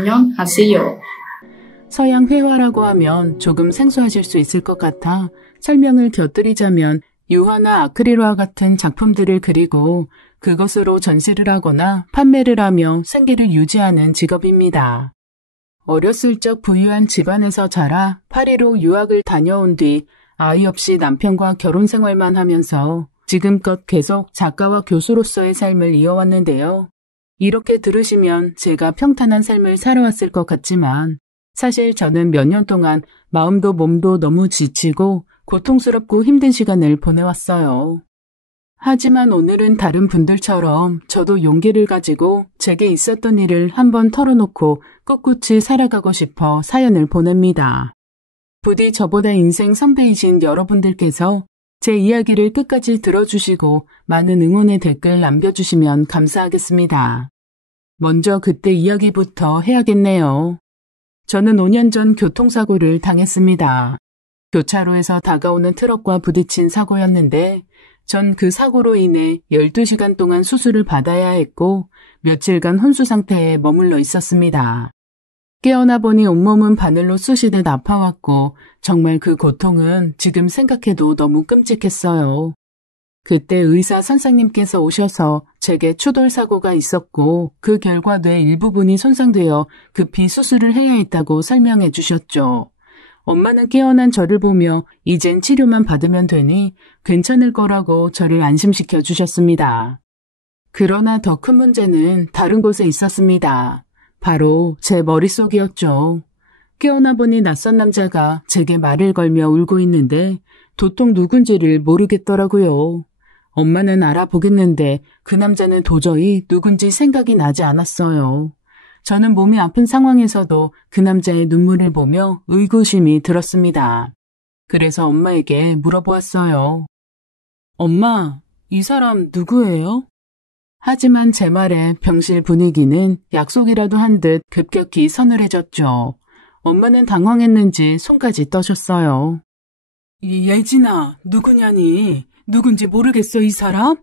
안녕하세요. 서양 회화라고 하면 조금 생소하실 수 있을 것 같아 설명을 곁들이자면 유화나 아크릴화 같은 작품들을 그리고 그것으로 전시를 하거나 판매를 하며 생계를 유지하는 직업입니다. 어렸을 적 부유한 집안에서 자라 파리로 유학을 다녀온 뒤 아이 없이 남편과 결혼 생활만 하면서 지금껏 계속 작가와 교수로서의 삶을 이어왔는데요. 이렇게 들으시면 제가 평탄한 삶을 살아왔을 것 같지만 사실 저는 몇 년 동안 마음도 몸도 너무 지치고 고통스럽고 힘든 시간을 보내왔어요. 하지만 오늘은 다른 분들처럼 저도 용기를 가지고 제게 있었던 일을 한번 털어놓고 꿋꿋이 살아가고 싶어 사연을 보냅니다. 부디 저보다 인생 선배이신 여러분들께서 제 이야기를 끝까지 들어주시고 많은 응원의 댓글 남겨주시면 감사하겠습니다. 먼저 그때 이야기부터 해야겠네요. 저는 5년 전 교통사고를 당했습니다. 교차로에서 다가오는 트럭과 부딪힌 사고였는데 전 그 사고로 인해 12시간 동안 수술을 받아야 했고 며칠간 혼수 상태에 머물러 있었습니다. 깨어나 보니 온몸은 바늘로 쑤시듯 아파왔고 정말 그 고통은 지금 생각해도 너무 끔찍했어요. 그때 의사 선생님께서 오셔서 제게 추돌 사고가 있었고 그 결과 뇌 일부분이 손상되어 급히 수술을 해야 했다고 설명해 주셨죠. 엄마는 깨어난 저를 보며 이젠 치료만 받으면 되니 괜찮을 거라고 저를 안심시켜 주셨습니다. 그러나 더 큰 문제는 다른 곳에 있었습니다. 바로 제 머릿속이었죠. 깨어나 보니 낯선 남자가 제게 말을 걸며 울고 있는데 도통 누군지를 모르겠더라고요. 엄마는 알아보겠는데 그 남자는 도저히 누군지 생각이 나지 않았어요. 저는 몸이 아픈 상황에서도 그 남자의 눈물을 보며 의구심이 들었습니다. 그래서 엄마에게 물어보았어요. 엄마, 이 사람 누구예요? 하지만 제 말에 병실 분위기는 약속이라도 한 듯 급격히 서늘해졌죠. 엄마는 당황했는지 손까지 떠셨어요. 예진아, 누구냐니? 누군지 모르겠어, 이 사람?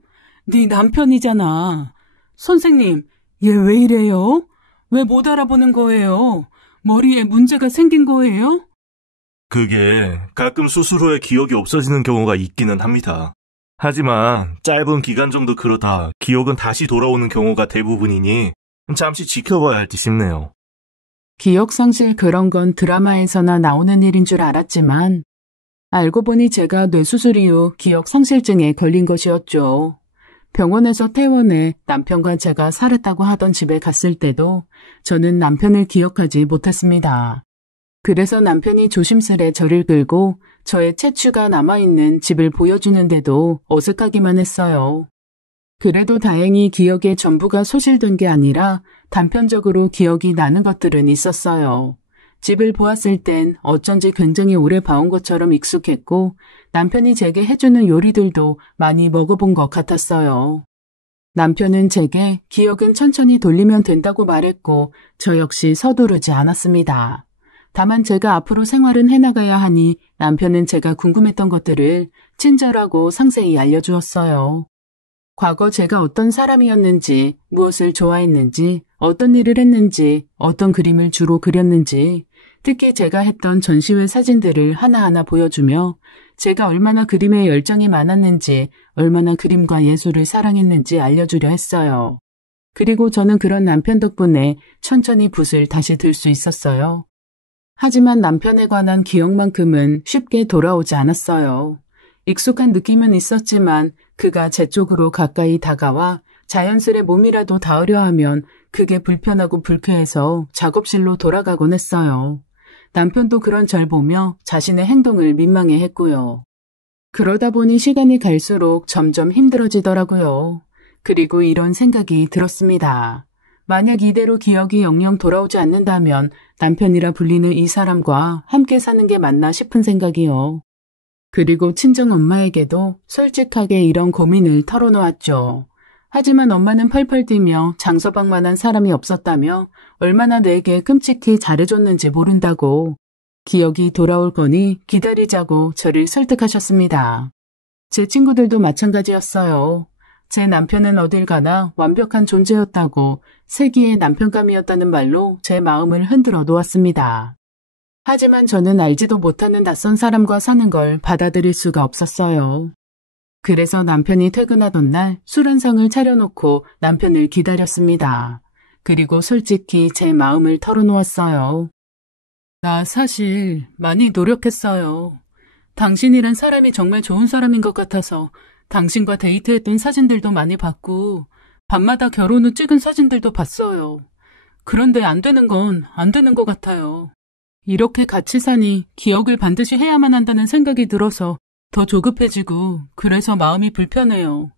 네 남편이잖아. 선생님, 얘 왜 이래요? 왜 못 알아보는 거예요? 머리에 문제가 생긴 거예요? 그게 가끔 수술 후에 기억이 없어지는 경우가 있기는 합니다. 하지만 짧은 기간 정도 그러다 기억은 다시 돌아오는 경우가 대부분이니 잠시 지켜봐야 할 듯 싶네요. 기억상실 그런 건 드라마에서나 나오는 일인 줄 알았지만 알고 보니 제가 뇌수술 이후 기억상실증에 걸린 것이었죠. 병원에서 퇴원해 남편과 제가 살았다고 하던 집에 갔을 때도 저는 남편을 기억하지 못했습니다. 그래서 남편이 조심스레 저를 끌고 저의 채취가 남아있는 집을 보여주는데도 어색하기만 했어요. 그래도 다행히 기억의 전부가 소실된 게 아니라 단편적으로 기억이 나는 것들은 있었어요. 집을 보았을 땐 어쩐지 굉장히 오래 봐온 것처럼 익숙했고 남편이 제게 해주는 요리들도 많이 먹어본 것 같았어요. 남편은 제게 기억은 천천히 돌리면 된다고 말했고 저 역시 서두르지 않았습니다. 다만 제가 앞으로 생활은 해나가야 하니 남편은 제가 궁금했던 것들을 친절하고 상세히 알려주었어요. 과거 제가 어떤 사람이었는지, 무엇을 좋아했는지, 어떤 일을 했는지, 어떤 그림을 주로 그렸는지, 특히 제가 했던 전시회 사진들을 하나하나 보여주며 제가 얼마나 그림에 열정이 많았는지, 얼마나 그림과 예술을 사랑했는지 알려주려 했어요. 그리고 저는 그런 남편 덕분에 천천히 붓을 다시 들 수 있었어요. 하지만 남편에 관한 기억만큼은 쉽게 돌아오지 않았어요. 익숙한 느낌은 있었지만 그가 제 쪽으로 가까이 다가와 자연스레 몸이라도 닿으려 하면 그게 불편하고 불쾌해서 작업실로 돌아가곤 했어요. 남편도 그런 절 보며 자신의 행동을 민망해했고요. 그러다 보니 시간이 갈수록 점점 힘들어지더라고요. 그리고 이런 생각이 들었습니다. 만약 이대로 기억이 영영 돌아오지 않는다면 남편이라 불리는 이 사람과 함께 사는 게 맞나 싶은 생각이요. 그리고 친정엄마에게도 솔직하게 이런 고민을 털어놓았죠. 하지만 엄마는 펄펄 뛰며 장서방만한 사람이 없었다며 얼마나 내게 끔찍히 잘해줬는지 모른다고 기억이 돌아올 거니 기다리자고 저를 설득하셨습니다. 제 친구들도 마찬가지였어요. 제 남편은 어딜 가나 완벽한 존재였다고 세기의 남편감이었다는 말로 제 마음을 흔들어 놓았습니다. 하지만 저는 알지도 못하는 낯선 사람과 사는 걸 받아들일 수가 없었어요. 그래서 남편이 퇴근하던 날 술 한 상을 차려놓고 남편을 기다렸습니다. 그리고 솔직히 제 마음을 털어놓았어요. 나 사실 많이 노력했어요. 당신이란 사람이 정말 좋은 사람인 것 같아서 당신과 데이트했던 사진들도 많이 봤고 밤마다 결혼 후 찍은 사진들도 봤어요. 그런데 안 되는 건 안 되는 것 같아요. 이렇게 같이 사니 기억을 반드시 해야만 한다는 생각이 들어서 더 조급해지고 그래서 마음이 불편해요.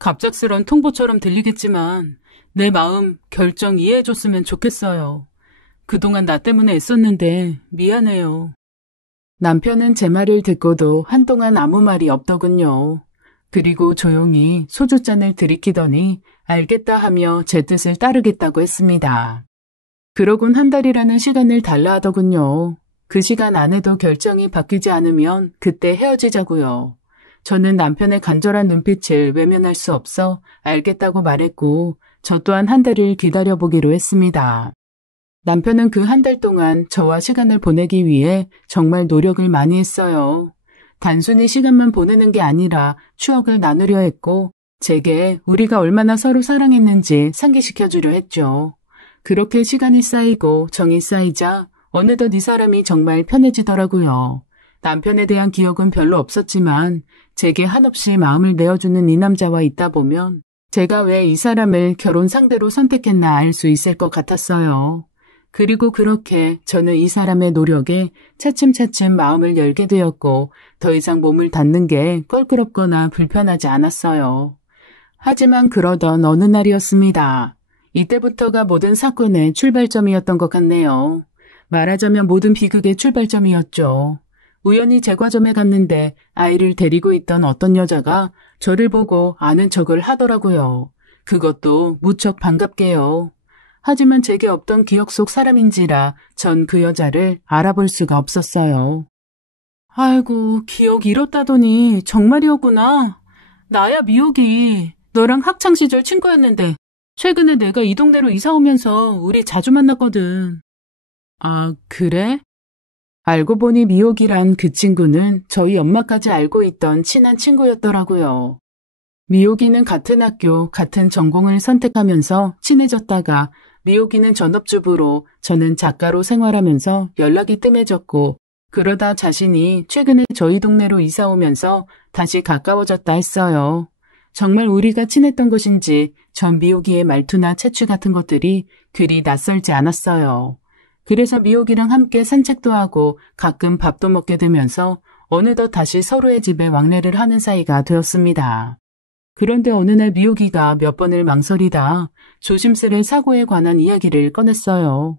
갑작스런 통보처럼 들리겠지만 내 마음 결정 이해해줬으면 좋겠어요. 그동안 나 때문에 애썼는데 미안해요. 남편은 제 말을 듣고도 한동안 아무 말이 없더군요. 그리고 조용히 소주잔을 들이키더니 알겠다 하며 제 뜻을 따르겠다고 했습니다. 그러곤 한 달이라는 시간을 달라 하더군요. 그 시간 안에도 결정이 바뀌지 않으면 그때 헤어지자고요. 저는 남편의 간절한 눈빛을 외면할 수 없어 알겠다고 말했고 저 또한 한 달을 기다려보기로 했습니다. 남편은 그 한 달 동안 저와 시간을 보내기 위해 정말 노력을 많이 했어요. 단순히 시간만 보내는 게 아니라 추억을 나누려 했고 제게 우리가 얼마나 서로 사랑했는지 상기시켜주려 했죠. 그렇게 시간이 쌓이고 정이 쌓이자 어느덧 이 사람이 정말 편해지더라고요. 남편에 대한 기억은 별로 없었지만 제게 한없이 마음을 내어주는 이 남자와 있다 보면 제가 왜 이 사람을 결혼 상대로 선택했나 알 수 있을 것 같았어요. 그리고 그렇게 저는 이 사람의 노력에 차츰차츰 마음을 열게 되었고 더 이상 몸을 닫는 게 껄끄럽거나 불편하지 않았어요. 하지만 그러던 어느 날이었습니다. 이때부터가 모든 사건의 출발점이었던 것 같네요. 말하자면 모든 비극의 출발점이었죠. 우연히 제과점에 갔는데 아이를 데리고 있던 어떤 여자가 저를 보고 아는 척을 하더라고요. 그것도 무척 반갑게요. 하지만 제게 없던 기억 속 사람인지라 전 그 여자를 알아볼 수가 없었어요. 아이고, 기억 잃었다더니 정말이었구나. 나야 미옥이. 너랑 학창시절 친구였는데 최근에 내가 이 동네로 이사 오면서 우리 자주 만났거든. 아, 그래? 알고 보니 미옥이란 그 친구는 저희 엄마까지 알고 있던 친한 친구였더라고요. 미옥이는 같은 학교, 같은 전공을 선택하면서 친해졌다가 미옥이는 전업주부로 저는 작가로 생활하면서 연락이 뜸해졌고 그러다 자신이 최근에 저희 동네로 이사 오면서 다시 가까워졌다 했어요. 정말 우리가 친했던 것인지 전 미옥이의 말투나 채취 같은 것들이 그리 낯설지 않았어요. 그래서 미옥이랑 함께 산책도 하고 가끔 밥도 먹게 되면서 어느덧 다시 서로의 집에 왕래를 하는 사이가 되었습니다. 그런데 어느 날 미옥이가 몇 번을 망설이다 조심스레 사고에 관한 이야기를 꺼냈어요.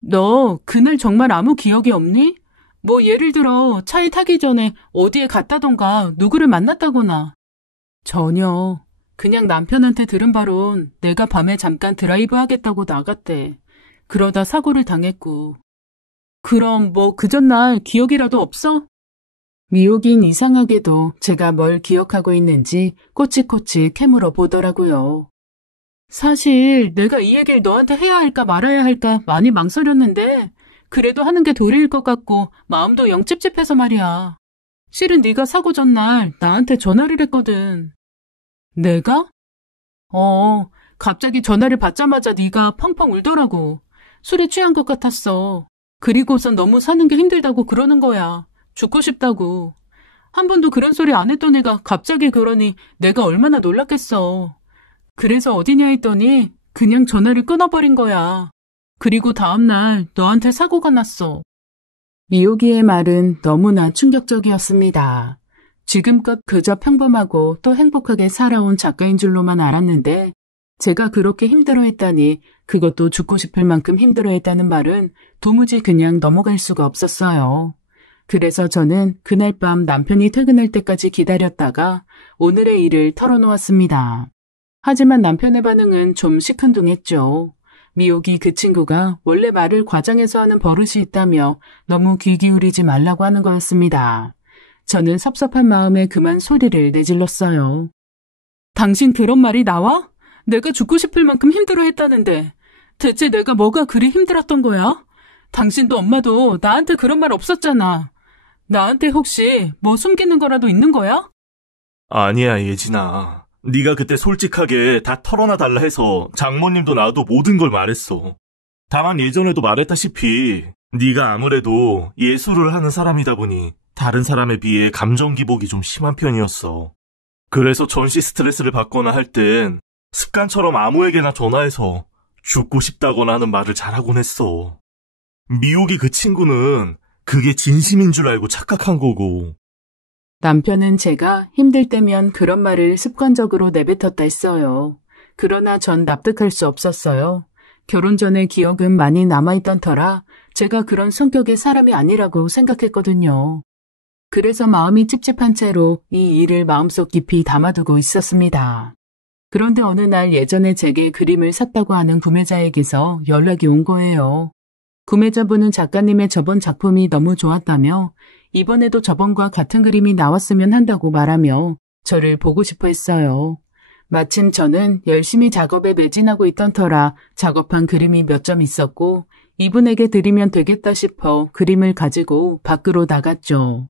너 그날 정말 아무 기억이 없니? 뭐 예를 들어 차에 타기 전에 어디에 갔다던가 누구를 만났다거나. 전혀. 그냥 남편한테 들은 바론 내가 밤에 잠깐 드라이브 하겠다고 나갔대. 그러다 사고를 당했고. 그럼 뭐 그 전날 기억이라도 없어? 미옥인 이상하게도 제가 뭘 기억하고 있는지 꼬치꼬치 캐물어 보더라고요. 사실 내가 이 얘기를 너한테 해야 할까 말아야 할까 많이 망설였는데 그래도 하는 게 도리일 것 같고 마음도 영 찝찝해서 말이야. 실은 네가 사고 전날 나한테 전화를 했거든. 내가? 갑자기 전화를 받자마자 네가 펑펑 울더라고. 술에 취한 것 같았어. 그리고선 너무 사는 게 힘들다고 그러는 거야. 죽고 싶다고. 한 번도 그런 소리 안 했던 애가 갑자기 그러니 내가 얼마나 놀랐겠어. 그래서 어디냐 했더니 그냥 전화를 끊어버린 거야. 그리고 다음날 너한테 사고가 났어. 미옥이의 말은 너무나 충격적이었습니다. 지금껏 그저 평범하고 또 행복하게 살아온 작가인 줄로만 알았는데 제가 그렇게 힘들어했다니 그것도 죽고 싶을 만큼 힘들어했다는 말은 도무지 그냥 넘어갈 수가 없었어요. 그래서 저는 그날 밤 남편이 퇴근할 때까지 기다렸다가 오늘의 일을 털어놓았습니다. 하지만 남편의 반응은 좀 시큰둥했죠. 미옥이 그 친구가 원래 말을 과장해서 하는 버릇이 있다며 너무 귀 기울이지 말라고 하는 거였습니다. 저는 섭섭한 마음에 그만 소리를 내질렀어요. 당신 그런 말이 나와? 내가 죽고 싶을 만큼 힘들어했다는데 대체 내가 뭐가 그리 힘들었던 거야? 당신도 엄마도 나한테 그런 말 없었잖아. 나한테 혹시 뭐 숨기는 거라도 있는 거야? 아니야, 예진아. 네가 그때 솔직하게 다 털어놔 달라 해서 장모님도 나도 모든 걸 말했어. 다만 예전에도 말했다시피 네가 아무래도 예술을 하는 사람이다 보니 다른 사람에 비해 감정 기복이 좀 심한 편이었어. 그래서 전시 스트레스를 받거나 할 땐 습관처럼 아무에게나 전화해서 죽고 싶다거나 하는 말을 잘하곤 했어. 미옥이 그 친구는 그게 진심인 줄 알고 착각한 거고. 남편은 제가 힘들 때면 그런 말을 습관적으로 내뱉었다 했어요. 그러나 전 납득할 수 없었어요. 결혼 전의 기억은 많이 남아있던 터라 제가 그런 성격의 사람이 아니라고 생각했거든요. 그래서 마음이 찝찝한 채로 이 일을 마음속 깊이 담아두고 있었습니다. 그런데 어느 날 예전에 제게 그림을 샀다고 하는 구매자에게서 연락이 온 거예요. 구매자분은 작가님의 저번 작품이 너무 좋았다며 이번에도 저번과 같은 그림이 나왔으면 한다고 말하며 저를 보고 싶어 했어요. 마침 저는 열심히 작업에 매진하고 있던 터라 작업한 그림이 몇 점 있었고 이분에게 드리면 되겠다 싶어 그림을 가지고 밖으로 나갔죠.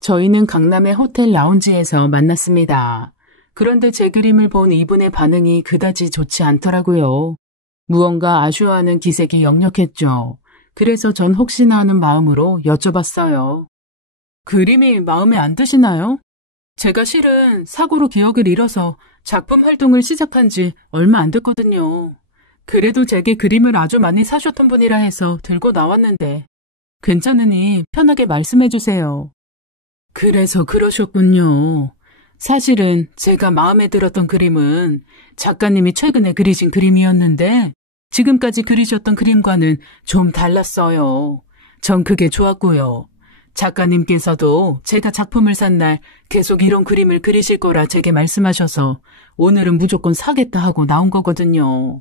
저희는 강남의 호텔 라운지에서 만났습니다. 그런데 제 그림을 본 이분의 반응이 그다지 좋지 않더라고요. 무언가 아쉬워하는 기색이 역력했죠. 그래서 전 혹시나 하는 마음으로 여쭤봤어요. 그림이 마음에 안 드시나요? 제가 실은 사고로 기억을 잃어서 작품 활동을 시작한 지 얼마 안 됐거든요. 그래도 제게 그림을 아주 많이 사셨던 분이라 해서 들고 나왔는데 괜찮으니 편하게 말씀해 주세요. 그래서 그러셨군요. 사실은 제가 마음에 들었던 그림은 작가님이 최근에 그리신 그림이었는데 지금까지 그리셨던 그림과는 좀 달랐어요. 전 그게 좋았고요. 작가님께서도 제가 작품을 산 날 계속 이런 그림을 그리실 거라 제게 말씀하셔서 오늘은 무조건 사겠다 하고 나온 거거든요.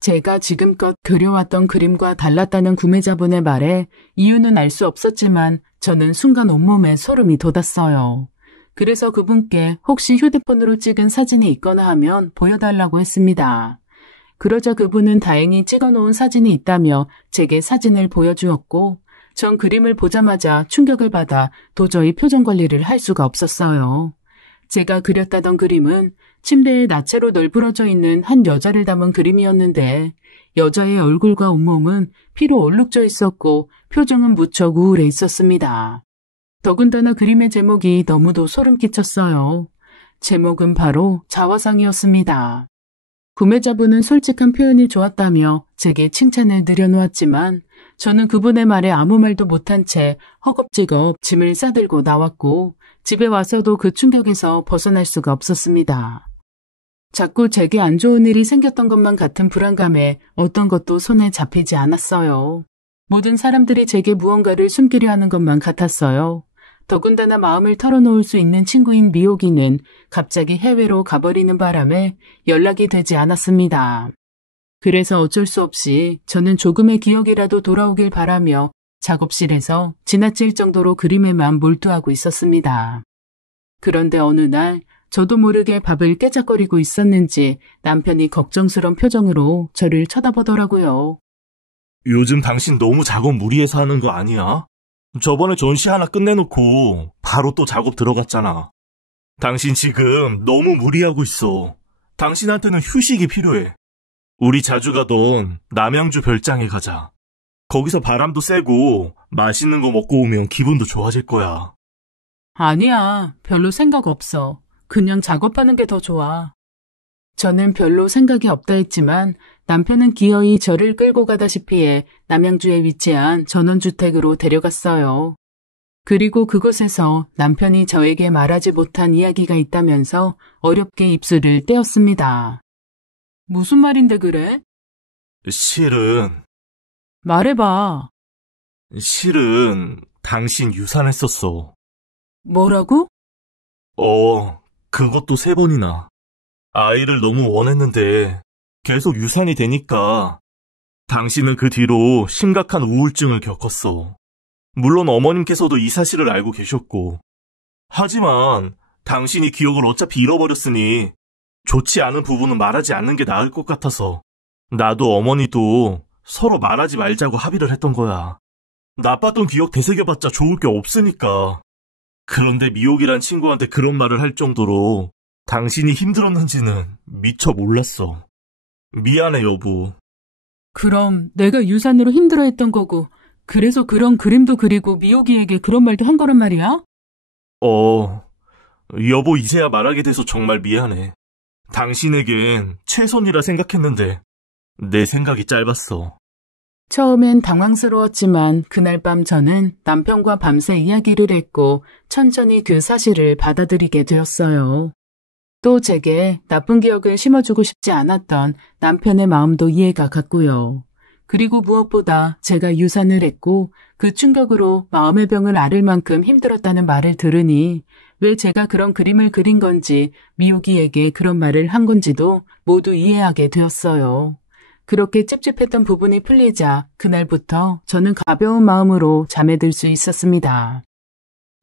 제가 지금껏 그려왔던 그림과 달랐다는 구매자분의 말에 이유는 알 수 없었지만 저는 순간 온몸에 소름이 돋았어요. 그래서 그분께 혹시 휴대폰으로 찍은 사진이 있거나 하면 보여달라고 했습니다. 그러자 그분은 다행히 찍어놓은 사진이 있다며 제게 사진을 보여주었고 전 그림을 보자마자 충격을 받아 도저히 표정 관리를 할 수가 없었어요. 제가 그렸다던 그림은 침대에 나체로 널브러져 있는 한 여자를 담은 그림이었는데 여자의 얼굴과 온몸은 피로 얼룩져 있었고 표정은 무척 우울해 있었습니다. 더군다나 그림의 제목이 너무도 소름 끼쳤어요. 제목은 바로 자화상이었습니다. 구매자분은 솔직한 표현이 좋았다며 제게 칭찬을 늘여놓았지만 저는 그분의 말에 아무 말도 못한 채 허겁지겁 짐을 싸들고 나왔고 집에 와서도 그 충격에서 벗어날 수가 없었습니다. 자꾸 제게 안 좋은 일이 생겼던 것만 같은 불안감에 어떤 것도 손에 잡히지 않았어요. 모든 사람들이 제게 무언가를 숨기려 하는 것만 같았어요. 더군다나 마음을 털어놓을 수 있는 친구인 미옥이는 갑자기 해외로 가버리는 바람에 연락이 되지 않았습니다. 그래서 어쩔 수 없이 저는 조금의 기억이라도 돌아오길 바라며 작업실에서 지나칠 정도로 그림에만 몰두하고 있었습니다. 그런데 어느 날 저도 모르게 밥을 깨작거리고 있었는지 남편이 걱정스러운 표정으로 저를 쳐다보더라고요. 요즘 당신 너무 작업 무리해서 하는 거 아니야? 저번에 전시 하나 끝내놓고 바로 또 작업 들어갔잖아. 당신 지금 너무 무리하고 있어. 당신한테는 휴식이 필요해. 우리 자주 가던 남양주 별장에 가자. 거기서 바람도 쐬고 맛있는 거 먹고 오면 기분도 좋아질 거야. 아니야, 별로 생각 없어. 그냥 작업하는 게 더 좋아. 저는 별로 생각이 없다 했지만 남편은 기어이 저를 끌고 가다시피 해 남양주에 위치한 전원주택으로 데려갔어요. 그리고 그곳에서 남편이 저에게 말하지 못한 이야기가 있다면서 어렵게 입술을 떼었습니다. 무슨 말인데 그래? 실은 말해봐. 실은 당신 유산했었어. 뭐라고? 그것도 3번이나. 아이를 너무 원했는데 계속 유산이 되니까 당신은 그 뒤로 심각한 우울증을 겪었어. 물론 어머님께서도 이 사실을 알고 계셨고. 하지만 당신이 기억을 어차피 잃어버렸으니 좋지 않은 부분은 말하지 않는 게 나을 것 같아서 나도 어머니도 서로 말하지 말자고 합의를 했던 거야. 나빴던 기억 되새겨봤자 좋을 게 없으니까. 그런데 미옥이란 친구한테 그런 말을 할 정도로 당신이 힘들었는지는 미처 몰랐어. 미안해, 여보. 그럼 내가 유산으로 힘들어했던 거고 그래서 그런 그림도 그리고 미옥이에게 그런 말도 한 거란 말이야? 여보 이제야 말하게 돼서 정말 미안해. 당신에겐 최선이라 생각했는데 내 생각이 짧았어. 처음엔 당황스러웠지만 그날 밤 저는 남편과 밤새 이야기를 했고 천천히 그 사실을 받아들이게 되었어요. 또 제게 나쁜 기억을 심어주고 싶지 않았던 남편의 마음도 이해가 갔고요. 그리고 무엇보다 제가 유산을 했고 그 충격으로 마음의 병을 앓을 만큼 힘들었다는 말을 들으니 왜 제가 그런 그림을 그린 건지 미옥이에게 그런 말을 한 건지도 모두 이해하게 되었어요. 그렇게 찝찝했던 부분이 풀리자 그날부터 저는 가벼운 마음으로 잠에 들 수 있었습니다.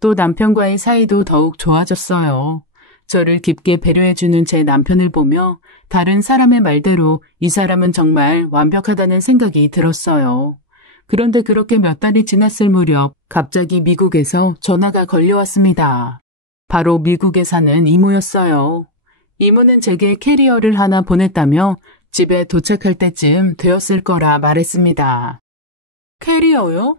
또 남편과의 사이도 더욱 좋아졌어요. 저를 깊게 배려해주는 제 남편을 보며 다른 사람의 말대로 이 사람은 정말 완벽하다는 생각이 들었어요. 그런데 그렇게 몇 달이 지났을 무렵 갑자기 미국에서 전화가 걸려왔습니다. 바로 미국에 사는 이모였어요. 이모는 제게 캐리어를 하나 보냈다며 집에 도착할 때쯤 되었을 거라 말했습니다. 캐리어요?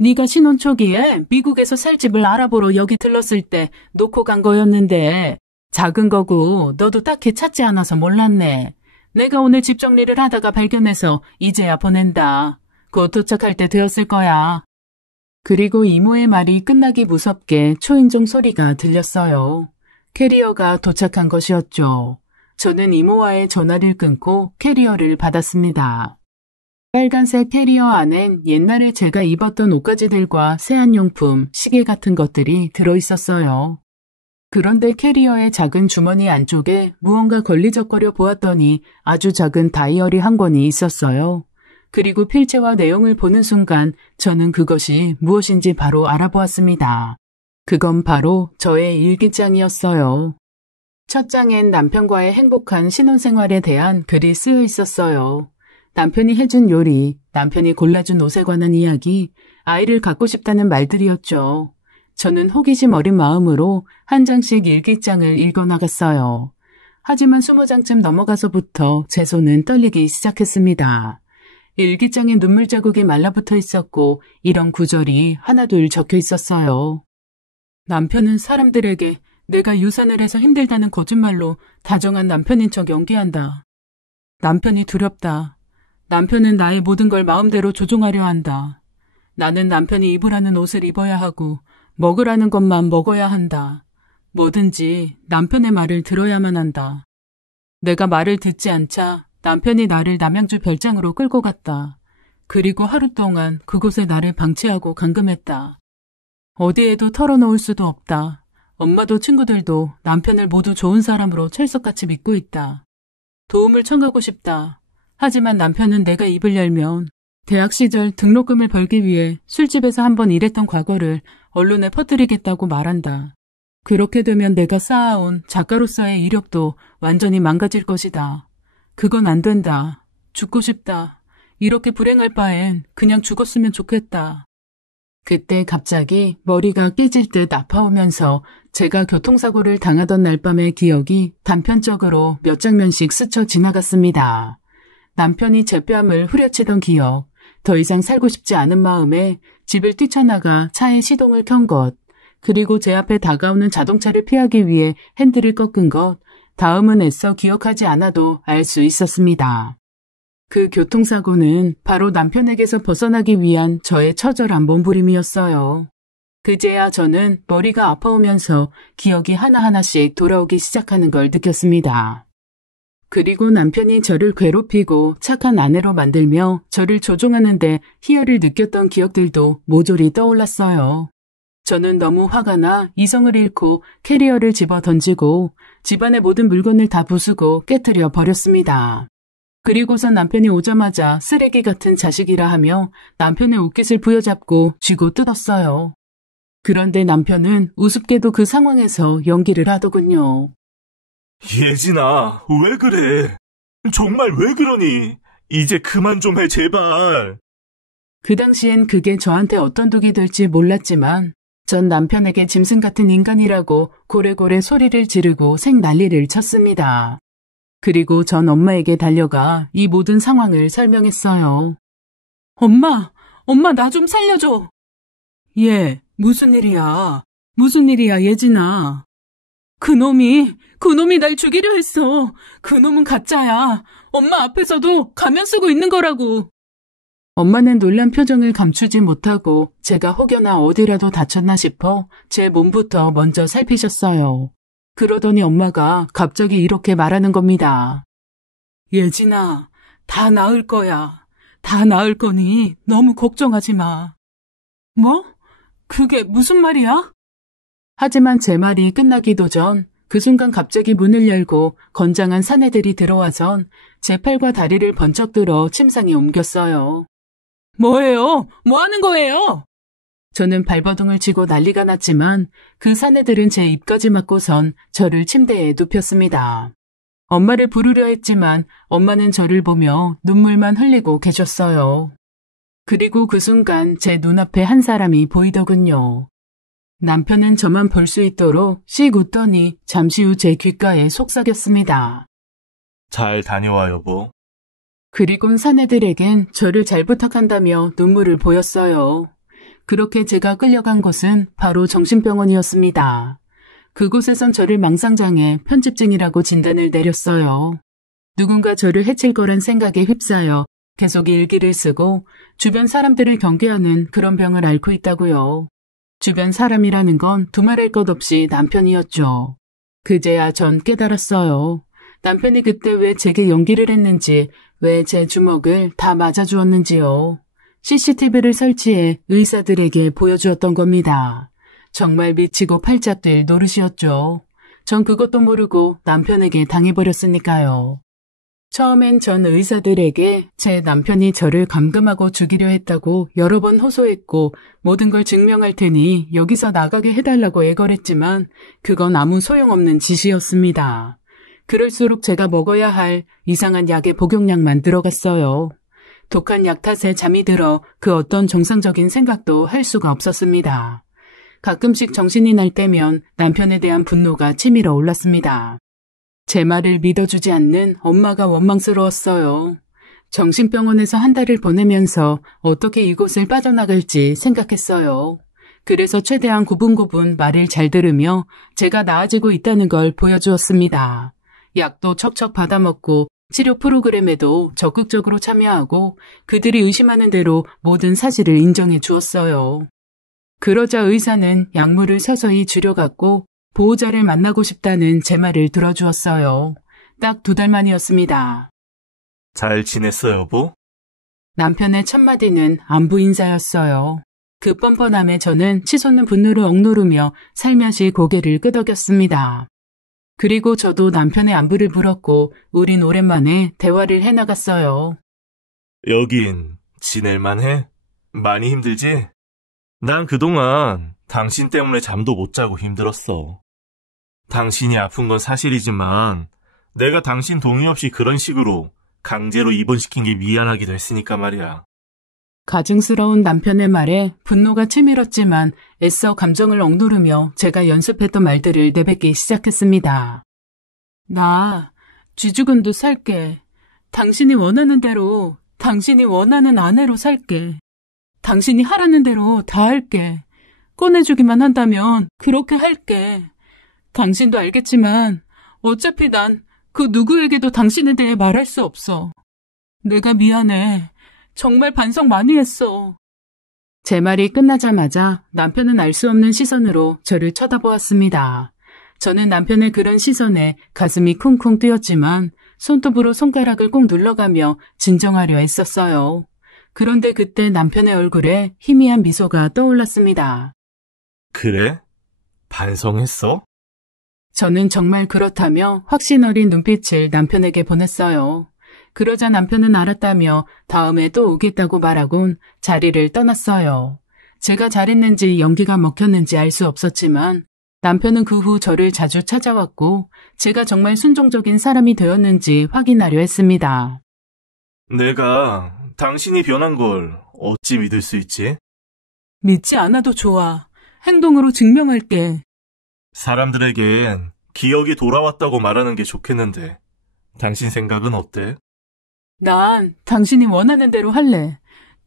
네가 신혼 초기에 미국에서 살 집을 알아보러 여기 들렀을 때 놓고 간 거였는데 작은 거고 너도 딱히 찾지 않아서 몰랐네. 내가 오늘 집 정리를 하다가 발견해서 이제야 보낸다. 곧 도착할 때 되었을 거야. 그리고 이모의 말이 끝나기 무섭게 초인종 소리가 들렸어요. 캐리어가 도착한 것이었죠. 저는 이모와의 전화를 끊고 캐리어를 받았습니다. 빨간색 캐리어 안엔 옛날에 제가 입었던 옷가지들과 세안용품, 시계 같은 것들이 들어있었어요. 그런데 캐리어의 작은 주머니 안쪽에 무언가 걸리적거려 보았더니 아주 작은 다이어리 한 권이 있었어요. 그리고 필체와 내용을 보는 순간 저는 그것이 무엇인지 바로 알아보았습니다. 그건 바로 저의 일기장이었어요. 첫 장엔 남편과의 행복한 신혼생활에 대한 글이 쓰여 있었어요. 남편이 해준 요리, 남편이 골라준 옷에 관한 이야기, 아이를 갖고 싶다는 말들이었죠. 저는 호기심 어린 마음으로 한 장씩 일기장을 읽어나갔어요. 하지만 20장쯤 넘어가서부터 제 손은 떨리기 시작했습니다. 일기장에 눈물 자국이 말라붙어 있었고 이런 구절이 하나둘 적혀 있었어요. 남편은 사람들에게 내가 유산을 해서 힘들다는 거짓말로 다정한 남편인 척 연기한다. 남편이 두렵다. 남편은 나의 모든 걸 마음대로 조종하려 한다. 나는 남편이 입으라는 옷을 입어야 하고 먹으라는 것만 먹어야 한다. 뭐든지 남편의 말을 들어야만 한다. 내가 말을 듣지 않자 남편이 나를 남양주 별장으로 끌고 갔다. 그리고 하루 동안 그곳에 나를 방치하고 감금했다. 어디에도 털어놓을 수도 없다. 엄마도 친구들도 남편을 모두 좋은 사람으로 철석같이 믿고 있다. 도움을 청하고 싶다. 하지만 남편은 내가 입을 열면 대학 시절 등록금을 벌기 위해 술집에서 한번 일했던 과거를 언론에 퍼뜨리겠다고 말한다. 그렇게 되면 내가 쌓아온 작가로서의 이력도 완전히 망가질 것이다. 그건 안 된다. 죽고 싶다. 이렇게 불행할 바엔 그냥 죽었으면 좋겠다. 그때 갑자기 머리가 깨질 듯 아파오면서 제가 교통사고를 당하던 날 밤의 기억이 단편적으로 몇 장면씩 스쳐 지나갔습니다. 남편이 제 뺨을 후려치던 기억, 더 이상 살고 싶지 않은 마음에 집을 뛰쳐나가 차에 시동을 켠 것, 그리고 제 앞에 다가오는 자동차를 피하기 위해 핸들을 꺾은 것, 다음은 애써 기억하지 않아도 알 수 있었습니다. 그 교통사고는 바로 남편에게서 벗어나기 위한 저의 처절한 몸부림이었어요. 그제야 저는 머리가 아파오면서 기억이 하나하나씩 돌아오기 시작하는 걸 느꼈습니다. 그리고 남편이 저를 괴롭히고 착한 아내로 만들며 저를 조종하는데 희열을 느꼈던 기억들도 모조리 떠올랐어요. 저는 너무 화가 나 이성을 잃고 캐리어를 집어 던지고 집안의 모든 물건을 다 부수고 깨트려 버렸습니다. 그리고서 남편이 오자마자 쓰레기 같은 자식이라 하며 남편의 옷깃을 부여잡고 쥐고 뜯었어요. 그런데 남편은 우습게도 그 상황에서 연기를 하더군요. 예진아, 왜 그래? 정말 왜 그러니? 이제 그만 좀 해, 제발. 그 당시엔 그게 저한테 어떤 독이 될지 몰랐지만 전 남편에게 짐승 같은 인간이라고 고래고래 소리를 지르고 생난리를 쳤습니다. 그리고 전 엄마에게 달려가 이 모든 상황을 설명했어요. 엄마 나 좀 살려줘. 얘, 무슨 일이야? 무슨 일이야, 예진아? 그놈이 날 죽이려 했어. 그놈은 가짜야. 엄마 앞에서도 가면 쓰고 있는 거라고. 엄마는 놀란 표정을 감추지 못하고 제가 혹여나 어디라도 다쳤나 싶어 제 몸부터 먼저 살피셨어요. 그러더니 엄마가 갑자기 이렇게 말하는 겁니다. 예진아, 다 나을 거야. 다 나을 거니 너무 걱정하지 마. 뭐? 그게 무슨 말이야? 하지만 제 말이 끝나기도 전 그 순간 갑자기 문을 열고 건장한 사내들이 들어와선 제 팔과 다리를 번쩍 들어 침상에 옮겼어요. 뭐예요? 뭐 하는 거예요? 저는 발버둥을 치고 난리가 났지만 그 사내들은 제 입까지 막고선 저를 침대에 눕혔습니다. 엄마를 부르려 했지만 엄마는 저를 보며 눈물만 흘리고 계셨어요. 그리고 그 순간 제 눈앞에 한 사람이 보이더군요. 남편은 저만 볼 수 있도록 씩 웃더니 잠시 후 제 귓가에 속삭였습니다. 잘 다녀와, 여보. 그리곤 사내들에겐 저를 잘 부탁한다며 눈물을 보였어요. 그렇게 제가 끌려간 곳은 바로 정신병원이었습니다. 그곳에선 저를 망상장애 편집증이라고 진단을 내렸어요. 누군가 저를 해칠 거란 생각에 휩싸여 계속 일기를 쓰고 주변 사람들을 경계하는 그런 병을 앓고 있다고요. 주변 사람이라는 건 두말할 것 없이 남편이었죠. 그제야 전 깨달았어요. 남편이 그때 왜 제게 연기를 했는지, 왜 제 주먹을 다 맞아주었는지요. CCTV를 설치해 의사들에게 보여주었던 겁니다. 정말 미치고 팔짝 뛸 노릇이었죠. 전 그것도 모르고 남편에게 당해버렸으니까요. 처음엔 전 의사들에게 제 남편이 저를 감금하고 죽이려 했다고 여러 번 호소했고 모든 걸 증명할 테니 여기서 나가게 해달라고 애걸했지만 그건 아무 소용없는 짓이었습니다. 그럴수록 제가 먹어야 할 이상한 약의 복용량만 들어갔어요. 독한 약 탓에 잠이 들어 그 어떤 정상적인 생각도 할 수가 없었습니다. 가끔씩 정신이 날 때면 남편에 대한 분노가 치밀어 올랐습니다. 제 말을 믿어주지 않는 엄마가 원망스러웠어요. 정신병원에서 한 달을 보내면서 어떻게 이곳을 빠져나갈지 생각했어요. 그래서 최대한 고분고분 말을 잘 들으며 제가 나아지고 있다는 걸 보여주었습니다. 약도 척척 받아먹고 치료 프로그램에도 적극적으로 참여하고 그들이 의심하는 대로 모든 사실을 인정해 주었어요. 그러자 의사는 약물을 서서히 줄여갔고 보호자를 만나고 싶다는 제 말을 들어주었어요. 딱 2달 만이었습니다. 잘 지냈어, 여보? 남편의 첫 마디는 안부 인사였어요. 그 뻔뻔함에 저는 치솟는 분노를 억누르며 살며시 고개를 끄덕였습니다. 그리고 저도 남편의 안부를 물었고 우린 오랜만에 대화를 해나갔어요. 여긴 지낼만해? 많이 힘들지? 난 그동안 당신 때문에 잠도 못 자고 힘들었어. 당신이 아픈 건 사실이지만 내가 당신 동의 없이 그런 식으로 강제로 입원시킨 게 미안하기도 했으니까 말이야. 가증스러운 남편의 말에 분노가 치밀었지만 애써 감정을 억누르며 제가 연습했던 말들을 내뱉기 시작했습니다. 나 쥐죽은도 살게. 당신이 원하는 대로 당신이 원하는 아내로 살게. 당신이 하라는 대로 다 할게. 꺼내주기만 한다면 그렇게 할게. 당신도 알겠지만 어차피 난 그 누구에게도 당신에 대해 말할 수 없어. 내가 미안해. 정말 반성 많이 했어. 제 말이 끝나자마자 남편은 알 수 없는 시선으로 저를 쳐다보았습니다. 저는 남편의 그런 시선에 가슴이 쿵쿵 뛰었지만 손톱으로 손가락을 꼭 눌러가며 진정하려 애썼어요. 그런데 그때 남편의 얼굴에 희미한 미소가 떠올랐습니다. 그래? 반성했어? 저는 정말 그렇다며 확신 어린 눈빛을 남편에게 보냈어요. 그러자 남편은 알았다며 다음에 또 오겠다고 말하곤 자리를 떠났어요. 제가 잘했는지 연기가 먹혔는지 알 수 없었지만 남편은 그 후 저를 자주 찾아왔고 제가 정말 순종적인 사람이 되었는지 확인하려 했습니다. 내가 당신이 변한 걸 어찌 믿을 수 있지? 믿지 않아도 좋아. 행동으로 증명할게. 사람들에겐 기억이 돌아왔다고 말하는 게 좋겠는데 당신 생각은 어때? 난 당신이 원하는 대로 할래.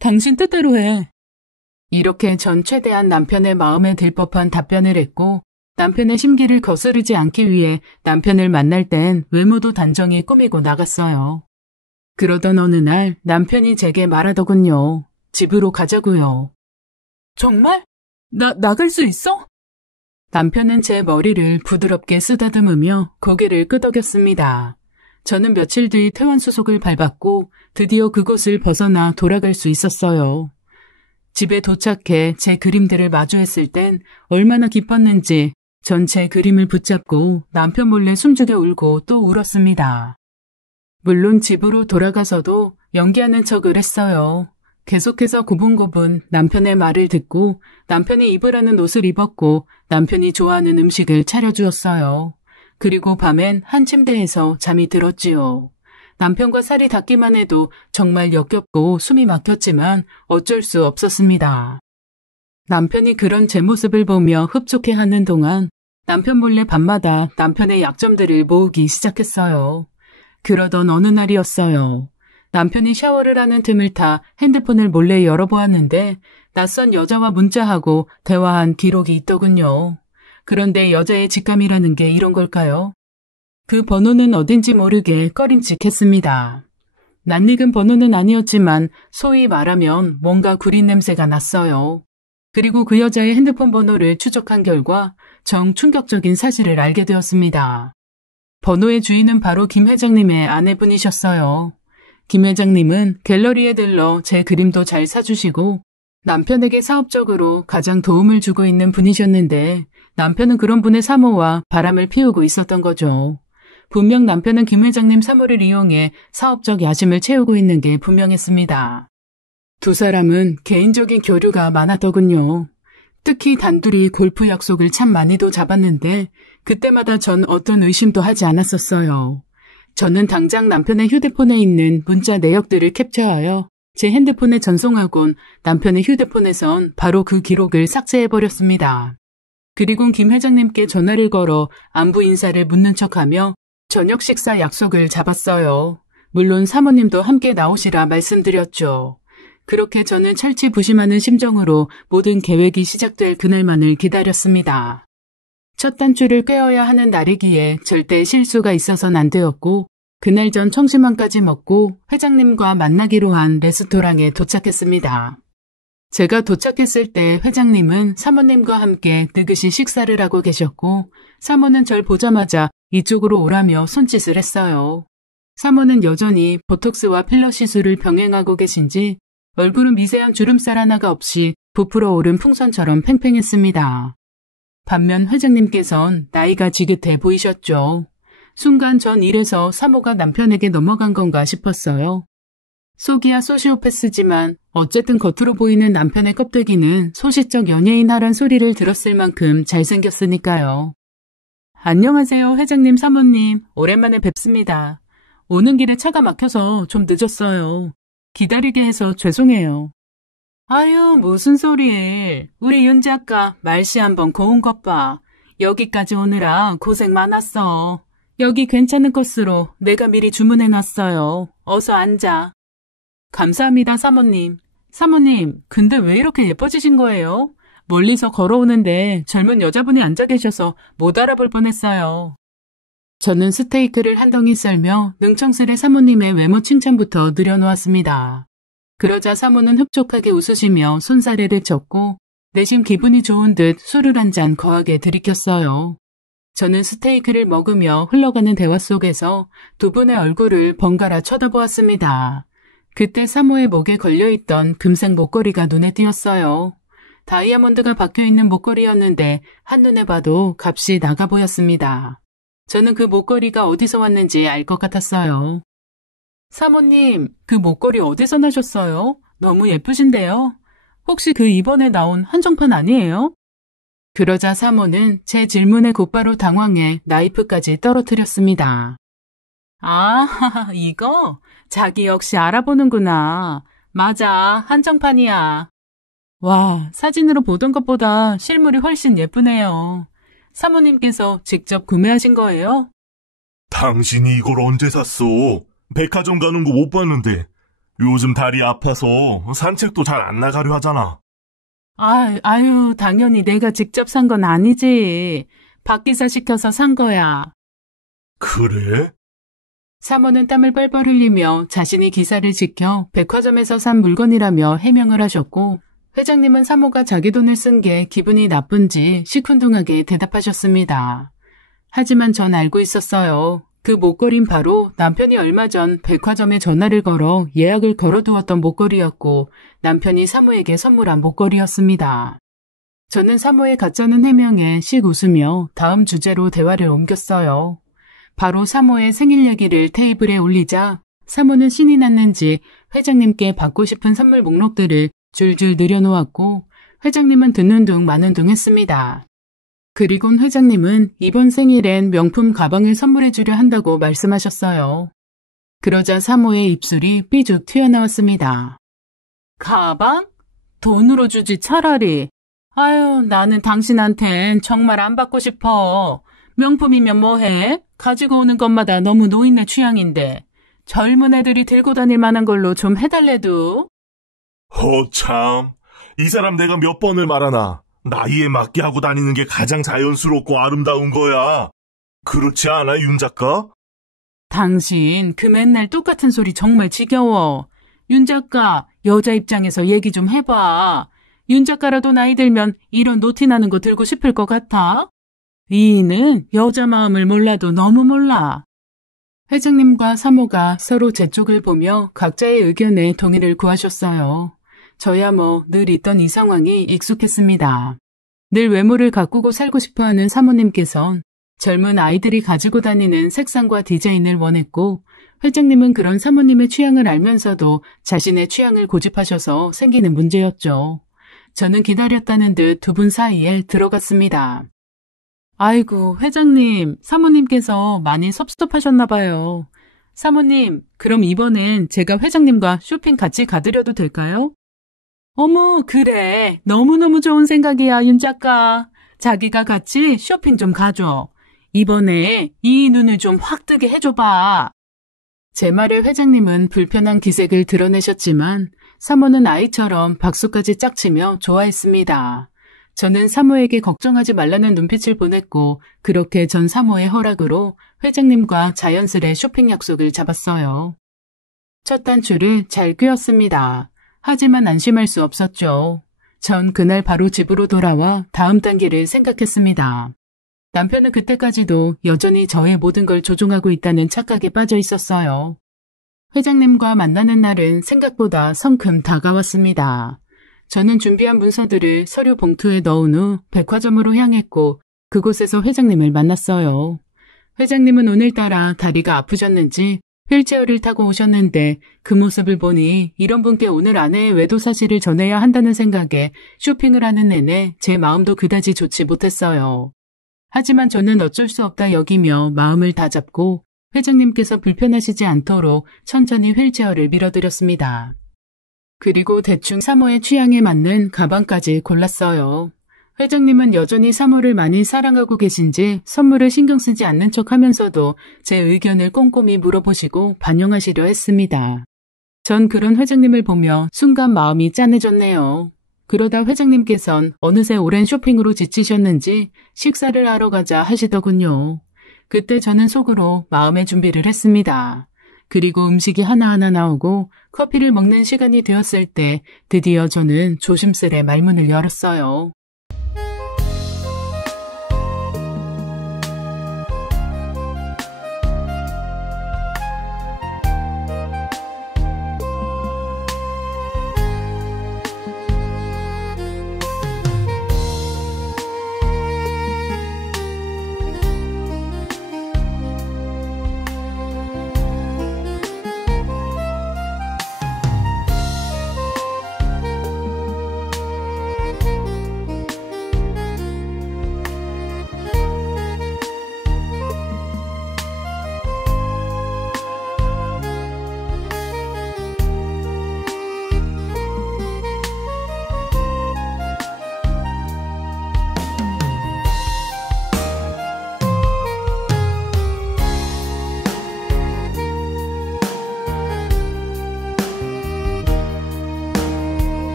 당신 뜻대로 해. 이렇게 전 최대한 남편의 마음에 들 법한 답변을 했고 남편의 심기를 거스르지 않기 위해 남편을 만날 땐 외모도 단정히 꾸미고 나갔어요. 그러던 어느 날 남편이 제게 말하더군요. 집으로 가자고요. 정말? 나갈 수 있어? 남편은 제 머리를 부드럽게 쓰다듬으며 고개를 끄덕였습니다. 저는 며칠 뒤 퇴원수속을 밟았고 드디어 그곳을 벗어나 돌아갈 수 있었어요. 집에 도착해 제 그림들을 마주했을 땐 얼마나 기뻤는지 전 제 그림을 붙잡고 남편 몰래 숨죽여 울고 또 울었습니다. 물론 집으로 돌아가서도 연기하는 척을 했어요. 계속해서 고분고분 남편의 말을 듣고 남편이 입으라는 옷을 입었고 남편이 좋아하는 음식을 차려주었어요. 그리고 밤엔 한 침대에서 잠이 들었지요. 남편과 살이 닿기만 해도 정말 역겹고 숨이 막혔지만 어쩔 수 없었습니다. 남편이 그런 제 모습을 보며 흡족해하는 동안 남편 몰래 밤마다 남편의 약점들을 모으기 시작했어요. 그러던 어느 날이었어요. 남편이 샤워를 하는 틈을 타 핸드폰을 몰래 열어보았는데 낯선 여자와 문자하고 대화한 기록이 있더군요. 그런데 여자의 직감이라는 게 이런 걸까요? 그 번호는 어딘지 모르게 꺼림칙했습니다. 낯익은 번호는 아니었지만 소위 말하면 뭔가 구린 냄새가 났어요. 그리고 그 여자의 핸드폰 번호를 추적한 결과 정 충격적인 사실을 알게 되었습니다. 번호의 주인은 바로 김 회장님의 아내분이셨어요. 김 회장님은 갤러리에 들러 제 그림도 잘 사주시고 남편에게 사업적으로 가장 도움을 주고 있는 분이셨는데 남편은 그런 분의 사모와 바람을 피우고 있었던 거죠. 분명 남편은 김 회장님 사모를 이용해 사업적 야심을 채우고 있는 게 분명했습니다. 두 사람은 개인적인 교류가 많았더군요. 특히 단둘이 골프 약속을 참 많이도 잡았는데 그때마다 전 어떤 의심도 하지 않았었어요. 저는 당장 남편의 휴대폰에 있는 문자 내역들을 캡처하여 제 핸드폰에 전송하곤 남편의 휴대폰에선 바로 그 기록을 삭제해버렸습니다. 그리곤 김 회장님께 전화를 걸어 안부 인사를 묻는 척하며 저녁 식사 약속을 잡았어요. 물론 사모님도 함께 나오시라 말씀드렸죠. 그렇게 저는 철치부심하는 심정으로 모든 계획이 시작될 그날만을 기다렸습니다. 첫 단추를 꿰어야 하는 날이기에 절대 실수가 있어선 안 되었고 그날 전 청심환까지 먹고 회장님과 만나기로 한 레스토랑에 도착했습니다. 제가 도착했을 때 회장님은 사모님과 함께 느긋이 식사를 하고 계셨고 사모는 절 보자마자 이쪽으로 오라며 손짓을 했어요. 사모는 여전히 보톡스와 필러 시술을 병행하고 계신지 얼굴은 미세한 주름살 하나가 없이 부풀어 오른 풍선처럼 팽팽했습니다. 반면 회장님께선 나이가 지긋해 보이셨죠. 순간 전 이래서 사모가 남편에게 넘어간 건가 싶었어요. 속이야 소시오패스지만 어쨌든 겉으로 보이는 남편의 껍데기는 소시적 연예인하란 소리를 들었을 만큼 잘생겼으니까요. 안녕하세요, 회장님, 사모님. 오랜만에 뵙습니다. 오는 길에 차가 막혀서 좀 늦었어요. 기다리게 해서 죄송해요. 아유, 무슨 소리에. 우리 윤 작가 말씨 한번 고운 것 봐. 여기까지 오느라 고생 많았어. 여기 괜찮은 코스로 내가 미리 주문해놨어요. 어서 앉아. 감사합니다, 사모님. 사모님, 근데 왜 이렇게 예뻐지신 거예요? 멀리서 걸어오는데 젊은 여자분이 앉아 계셔서 못 알아볼 뻔했어요. 저는 스테이크를 한 덩이 썰며 능청스레 사모님의 외모 칭찬부터 늘여놓았습니다. 그러자 사모는 흡족하게 웃으시며 손사래를 쳤고 내심 기분이 좋은 듯 술을 한 잔 거하게 들이켰어요. 저는 스테이크를 먹으며 흘러가는 대화 속에서 두 분의 얼굴을 번갈아 쳐다보았습니다. 그때 사모의 목에 걸려있던 금색 목걸이가 눈에 띄었어요. 다이아몬드가 박혀있는 목걸이였는데 한눈에 봐도 값이 나가 보였습니다. 저는 그 목걸이가 어디서 왔는지 알 것 같았어요. 사모님, 그 목걸이 어디서 나셨어요? 너무 예쁘신데요? 혹시 그 이번에 나온 한정판 아니에요? 그러자 사모는 제 질문에 곧바로 당황해 나이프까지 떨어뜨렸습니다. 아, 이거? 자기 역시 알아보는구나. 맞아, 한정판이야. 와, 사진으로 보던 것보다 실물이 훨씬 예쁘네요. 사모님께서 직접 구매하신 거예요? 당신이 이걸 언제 샀어? 백화점 가는 거 못 봤는데. 요즘 다리 아파서 산책도 잘 안 나가려 하잖아. 아유, 당연히 내가 직접 산 건 아니지. 박기사 시켜서 산 거야. 그래? 사모는 땀을 뻘뻘 흘리며 자신이 기사를 지켜 백화점에서 산 물건이라며 해명을 하셨고, 회장님은 사모가 자기 돈을 쓴 게 기분이 나쁜지 시큰둥하게 대답하셨습니다. 하지만 전 알고 있었어요. 그 목걸이는 바로 남편이 얼마 전 백화점에 전화를 걸어 예약을 걸어두었던 목걸이였고, 남편이 사모에게 선물한 목걸이였습니다. 저는 사모의 가짜는 해명에 씩 웃으며 다음 주제로 대화를 옮겼어요. 바로 사모의 생일 얘기를 테이블에 올리자 사모는 신이 났는지 회장님께 받고 싶은 선물 목록들을 줄줄 늘여놓았고, 회장님은 듣는 둥 마는 둥 했습니다. 그리곤 회장님은 이번 생일엔 명품 가방을 선물해 주려 한다고 말씀하셨어요. 그러자 사모의 입술이 삐죽 튀어나왔습니다. 가방? 돈으로 주지 차라리. 아유, 나는 당신한텐 정말 안 받고 싶어. 명품이면 뭐해? 가지고 오는 것마다 너무 노인네 취향인데. 젊은 애들이 들고 다닐 만한 걸로 좀 해달래도. 참. 이 사람 내가 몇 번을 말하나. 나이에 맞게 하고 다니는 게 가장 자연스럽고 아름다운 거야. 그렇지 않아, 윤 작가? 당신 그 맨날 똑같은 소리 정말 지겨워. 윤 작가, 여자 입장에서 얘기 좀 해봐. 윤 작가라도 나이 들면 이런 노티나는 거 들고 싶을 것 같아? 이인은 여자 마음을 몰라도 너무 몰라. 회장님과 사모가 서로 제 쪽을 보며 각자의 의견에 동의를 구하셨어요. 저야 뭐 늘 있던 이 상황이 익숙했습니다. 늘 외모를 가꾸고 살고 싶어하는 사모님께선 젊은 아이들이 가지고 다니는 색상과 디자인을 원했고, 회장님은 그런 사모님의 취향을 알면서도 자신의 취향을 고집하셔서 생기는 문제였죠. 저는 기다렸다는 듯 두 분 사이에 들어갔습니다. 아이고, 회장님, 사모님께서 많이 섭섭하셨나 봐요. 사모님, 그럼 이번엔 제가 회장님과 쇼핑 같이 가드려도 될까요? 어머, 그래. 너무너무 좋은 생각이야, 윤 작가. 자기가 같이 쇼핑 좀 가줘. 이번에 이 눈을 좀 확 뜨게 해줘봐. 제 말에 회장님은 불편한 기색을 드러내셨지만 사모는 아이처럼 박수까지 짝치며 좋아했습니다. 저는 사모에게 걱정하지 말라는 눈빛을 보냈고, 그렇게 전 사모의 허락으로 회장님과 자연스레 쇼핑 약속을 잡았어요. 첫 단추를 잘 꿰었습니다. 하지만 안심할 수 없었죠. 전 그날 바로 집으로 돌아와 다음 단계를 생각했습니다. 남편은 그때까지도 여전히 저의 모든 걸 조종하고 있다는 착각에 빠져 있었어요. 회장님과 만나는 날은 생각보다 성큼 다가왔습니다. 저는 준비한 문서들을 서류 봉투에 넣은 후 백화점으로 향했고, 그곳에서 회장님을 만났어요. 회장님은 오늘따라 다리가 아프셨는지 휠체어를 타고 오셨는데, 그 모습을 보니 이런 분께 오늘 아내의 외도 사실을 전해야 한다는 생각에 쇼핑을 하는 내내 제 마음도 그다지 좋지 못했어요. 하지만 저는 어쩔 수 없다 여기며 마음을 다잡고 회장님께서 불편하시지 않도록 천천히 휠체어를 밀어드렸습니다. 그리고 대충 사모의 취향에 맞는 가방까지 골랐어요. 회장님은 여전히 사모를 많이 사랑하고 계신지 선물을 신경 쓰지 않는 척 하면서도 제 의견을 꼼꼼히 물어보시고 반영하시려 했습니다. 전 그런 회장님을 보며 순간 마음이 짠해졌네요. 그러다 회장님께선 어느새 오랜 쇼핑으로 지치셨는지 식사를 하러 가자 하시더군요. 그때 저는 속으로 마음의 준비를 했습니다. 그리고 음식이 하나하나 나오고 커피를 먹는 시간이 되었을 때 드디어 저는 조심스레 말문을 열었어요.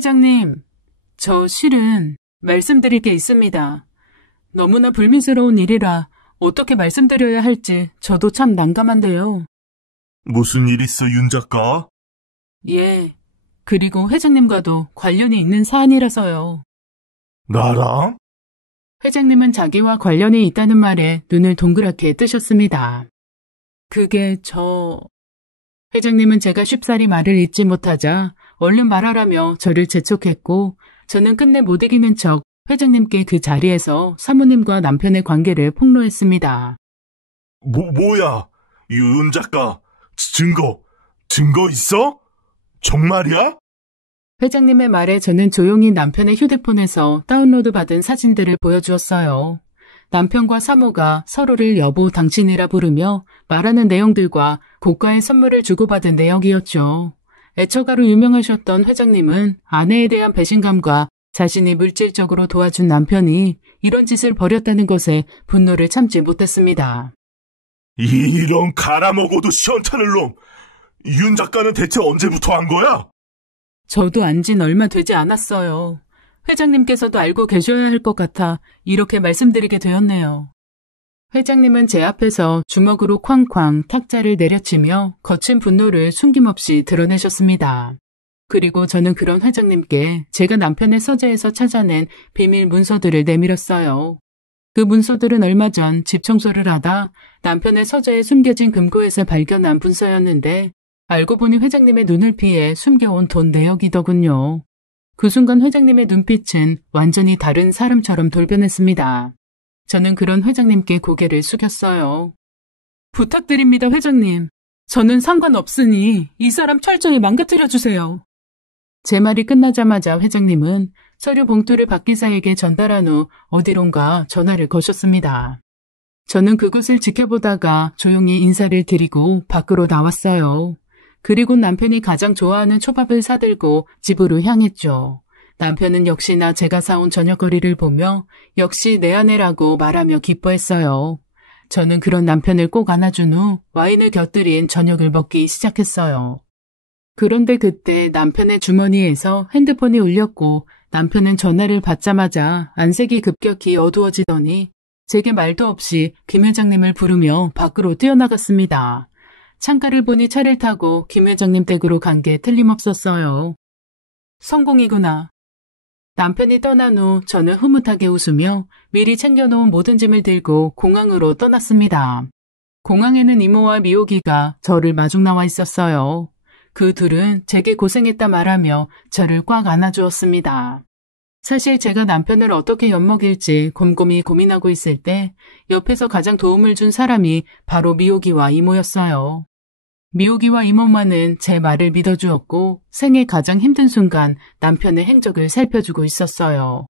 회장님, 저 실은 말씀드릴 게 있습니다. 너무나 불미스러운 일이라 어떻게 말씀드려야 할지 저도 참 난감한데요. 무슨 일 있어, 윤 작가? 예, 그리고 회장님과도 관련이 있는 사안이라서요. 나랑? 회장님은 자기와 관련이 있다는 말에 눈을 동그랗게 뜨셨습니다. 그게 회장님은 제가 쉽사리 말을 잇지 못하자 얼른 말하라며 저를 재촉했고 저는 끝내 못 이기는 척 회장님께 그 자리에서 사모님과 남편의 관계를 폭로했습니다. 뭐야? 윤 작가, 증거 있어? 정말이야? 회장님의 말에 저는 조용히 남편의 휴대폰에서 다운로드 받은 사진들을 보여주었어요. 남편과 사모가 서로를 여보 당신이라 부르며 말하는 내용들과 고가의 선물을 주고받은 내역이었죠. 애처가로 유명하셨던 회장님은 아내에 대한 배신감과 자신이 물질적으로 도와준 남편이 이런 짓을 벌였다는 것에 분노를 참지 못했습니다. 이런 갈아먹어도 시원찮을 놈! 윤 작가는 대체 언제부터 한 거야? 저도 안진 얼마 되지 않았어요. 회장님께서도 알고 계셔야 할 것 같아 이렇게 말씀드리게 되었네요. 회장님은 제 앞에서 주먹으로 쾅쾅 탁자를 내려치며 거친 분노를 숨김없이 드러내셨습니다. 그리고 저는 그런 회장님께 제가 남편의 서재에서 찾아낸 비밀 문서들을 내밀었어요. 그 문서들은 얼마 전 집 청소를 하다 남편의 서재에 숨겨진 금고에서 발견한 문서였는데 알고 보니 회장님의 눈을 피해 숨겨온 돈 내역이더군요. 그 순간 회장님의 눈빛은 완전히 다른 사람처럼 돌변했습니다. 저는 그런 회장님께 고개를 숙였어요. 부탁드립니다, 회장님. 저는 상관없으니 이 사람 철저히 망가뜨려 주세요. 제 말이 끝나자마자 회장님은 서류 봉투를 박 기사에게 전달한 후 어디론가 전화를 거셨습니다. 저는 그것을 지켜보다가 조용히 인사를 드리고 밖으로 나왔어요. 그리고 남편이 가장 좋아하는 초밥을 사들고 집으로 향했죠. 남편은 역시나 제가 사온 저녁거리를 보며 역시 내 아내라고 말하며 기뻐했어요. 저는 그런 남편을 꼭 안아준 후 와인을 곁들인 저녁을 먹기 시작했어요. 그런데 그때 남편의 주머니에서 핸드폰이 울렸고 남편은 전화를 받자마자 안색이 급격히 어두워지더니 제게 말도 없이 김 회장님을 부르며 밖으로 뛰어나갔습니다. 창가를 보니 차를 타고 김 회장님 댁으로 간 게 틀림없었어요. 성공이구나. 남편이 떠난 후 저는 흐뭇하게 웃으며 미리 챙겨놓은 모든 짐을 들고 공항으로 떠났습니다. 공항에는 이모와 미호기가 저를 마중 나와 있었어요. 그 둘은 제게 고생했다 말하며 저를 꽉 안아주었습니다. 사실 제가 남편을 어떻게 엿먹일지 곰곰이 고민하고 있을 때 옆에서 가장 도움을 준 사람이 바로 미호기와 이모였어요. 미호기와 이모만은 제 말을 믿어주었고 생애 가장 힘든 순간 남편의 행적을 살펴주고 있었어요.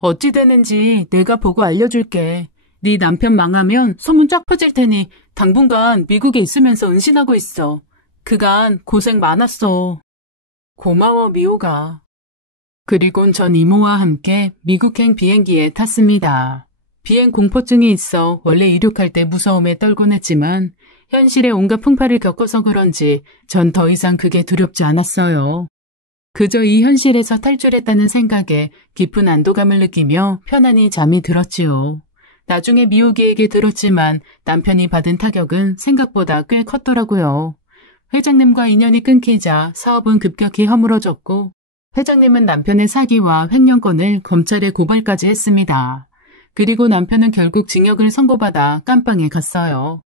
어찌 되는지 내가 보고 알려줄게. 네 남편 망하면 소문 쫙 퍼질 테니 당분간 미국에 있으면서 은신하고 있어. 그간 고생 많았어. 고마워 미호가. 그리곤 전 이모와 함께 미국행 비행기에 탔습니다. 비행 공포증이 있어 원래 이륙할 때 무서움에 떨곤 했지만 현실의 온갖 풍파를 겪어서 그런지 전 더 이상 그게 두렵지 않았어요. 그저 이 현실에서 탈출했다는 생각에 깊은 안도감을 느끼며 편안히 잠이 들었지요. 나중에 미호기에게 들었지만 남편이 받은 타격은 생각보다 꽤 컸더라고요. 회장님과 인연이 끊기자 사업은 급격히 허물어졌고 회장님은 남편의 사기와 횡령건을 검찰에 고발까지 했습니다. 그리고 남편은 결국 징역을 선고받아 깜빵에 갔어요.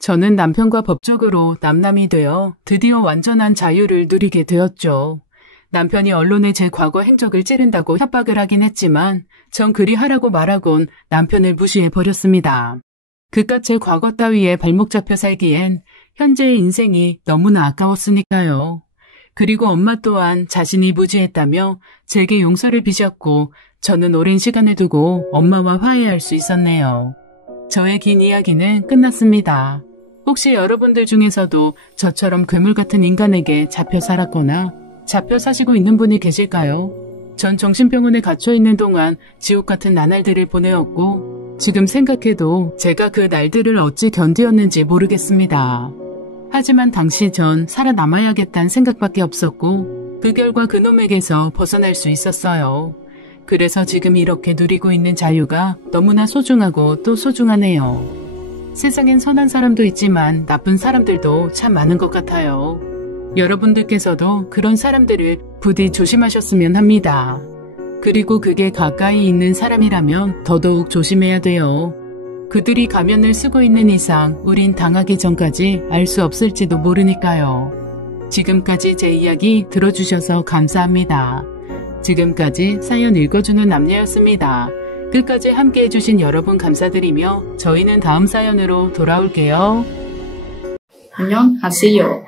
저는 남편과 법적으로 남남이 되어 드디어 완전한 자유를 누리게 되었죠. 남편이 언론에 제 과거 행적을 찌른다고 협박을 하긴 했지만 전 그리 하라고 말하곤 남편을 무시해버렸습니다. 그깟 제 과거 따위에 발목 잡혀 살기엔 현재의 인생이 너무나 아까웠으니까요. 그리고 엄마 또한 자신이 무지했다며 제게 용서를 비셨고 저는 오랜 시간을 두고 엄마와 화해할 수 있었네요. 저의 긴 이야기는 끝났습니다. 혹시 여러분들 중에서도 저처럼 괴물 같은 인간에게 잡혀 살았거나 잡혀 사시고 있는 분이 계실까요? 전 정신병원에 갇혀 있는 동안 지옥 같은 나날들을 보내었고 지금 생각해도 제가 그 날들을 어찌 견디었는지 모르겠습니다. 하지만 당시 전 살아남아야겠다는 생각밖에 없었고 그 결과 그놈에게서 벗어날 수 있었어요. 그래서 지금 이렇게 누리고 있는 자유가 너무나 소중하고 또 소중하네요. 세상엔 선한 사람도 있지만 나쁜 사람들도 참 많은 것 같아요. 여러분들께서도 그런 사람들을 부디 조심하셨으면 합니다. 그리고 그게 가까이 있는 사람이라면 더더욱 조심해야 돼요. 그들이 가면을 쓰고 있는 이상 우린 당하기 전까지 알 수 없을지도 모르니까요. 지금까지 제 이야기 들어주셔서 감사합니다. 지금까지 사연 읽어주는 남녀였습니다. 끝까지 함께 해주신 여러분 감사드리며 저희는 다음 사연으로 돌아올게요. 안녕하세요.